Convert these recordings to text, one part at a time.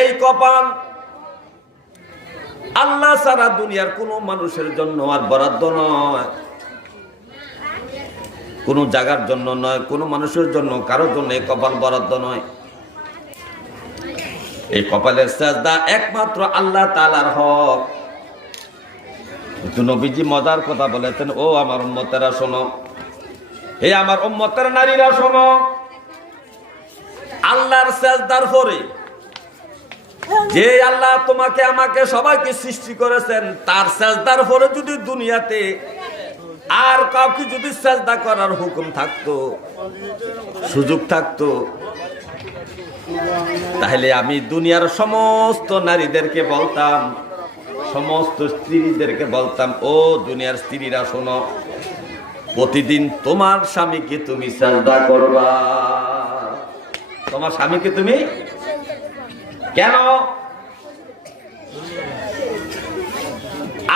এই কপাল আল্লাহ ছাড়া দুনিয়ার কোন মানুষের জন্য আর বরাদ্দ নয়, কোন জায়গার জন্য নয়, কোন মানুষের জন্য কারোর জন্য এই কপাল বরাদ্দ নয়। এই কপালের সাজদা একমাত্র আল্লাহ তাআলার হক। নবীজি মজার কথা বলেছেন, ও আমার উম্মতেরা শোনো, হে আমার উম্মতের নারীরা শোনো, আল্লাহর সাজদার পরে যে আল্লাহ তোমাকে আমাকে সবাইকে সৃষ্টি করেছেন তার সাজদার পরে যদি দুনিয়াতে আর কাউকে যদি সাজদা করার হুকুম থাকতো, সুযোগ থাকতো, তাহলে আমি দুনিয়ার সমস্ত নারীদেরকে বলতাম, সমস্ত স্ত্রীদেরকে বলতাম, ও দুনিয়ার স্ত্রীরা শোনো, প্রতিদিন তোমার স্বামীকে তুমি সাজদা করবা। তোমার স্বামীকে তুমি কেন?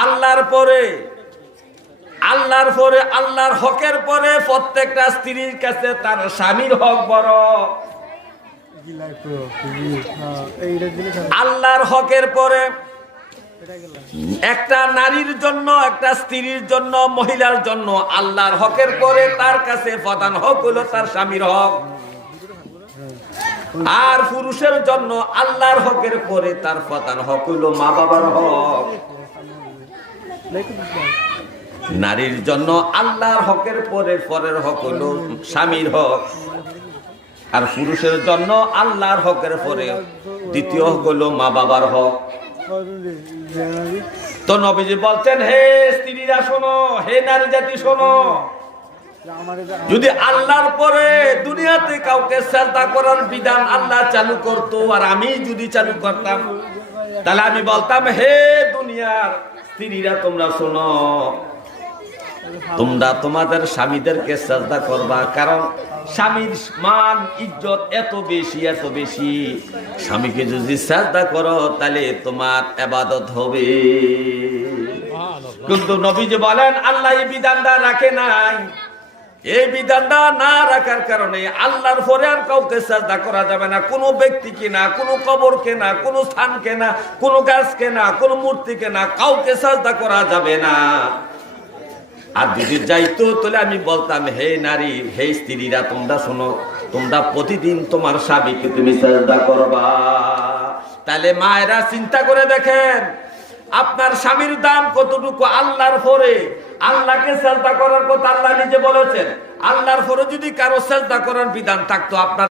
আল্লাহর পরে আল্লাহর হকের পরে প্রত্যেকটা স্ত্রীর কাছে তার স্বামীর হক বড়। আল্লাহর হকের পরে একটা নারীর জন্য, একটা স্ত্রীর জন্য, মহিলার জন্য আল্লাহর হকের পরে তার কাছে প্রধান হক হলো তার স্বামীর হক। আর পুরুষের জন্য আল্লাহর হকের পরে তার প্রধান হক হলো মা বাবার হক। নারীর জন্য আল্লাহর হকের পরে পরের হক হলো স্বামীর হক। আর পুরুষের জন্য আল্লাহর হকের পরে দ্বিতীয় হক হলো মা বাবার হক। তো নবীজি বলছেন, হে স্ত্রীরা শোনো, হে নারী জাতি শোনো, যদি আল্লাহর পরে দুনিয়াতে কাউকে সাজদা করার বিধান আল্লাহ চালু করত আর আমি যদি চালু করতাম, তাহলে আমি বলতাম, হে দুনিয়ার স্ত্রীরা তোমরা শোনো, তোমরা তোমাদের স্বামীদেরকে সাজদা করবা, কারণ স্বামীর মান ইজ্জত এত বেশি, এত বেশি। স্বামীকে যদি সাজদা করো তাহলে তোমার ইবাদত হবে। কিন্তু নবীজি বলেন, আল্লাহ এই বিধানটা রাখে নাই। এই বিধানটা না রাখার কারণে আল্লাহর পরে আর কাউকে সাজদা করা যাবে না। কোনো ব্যক্তিকে না, কোনো কবরকে না, কোনো স্থানকে না, কোনো গাছকে না, কোনো মূর্তিকে না, কাউকে সাজদা করা যাবে না। আর যদি যাইতো তাহলে আমি বলতাম, হে নারী, হে স্ত্রীরা তোমরা শোনো, তোমরা প্রতিদিন তোমার স্বামীকে তুমি সাজদা করবা। তাহলে মায়েরা চিন্তা করে দেখেন, আপনার স্বামীর দাম কতটুকু আল্লাহর পরে। আল্লাহকে সাজদা করার কথা আল্লাহ নিজে বলেছেন। আল্লাহর পরে যদি কারো সাজদা করার বিধান থাকতো, আপনার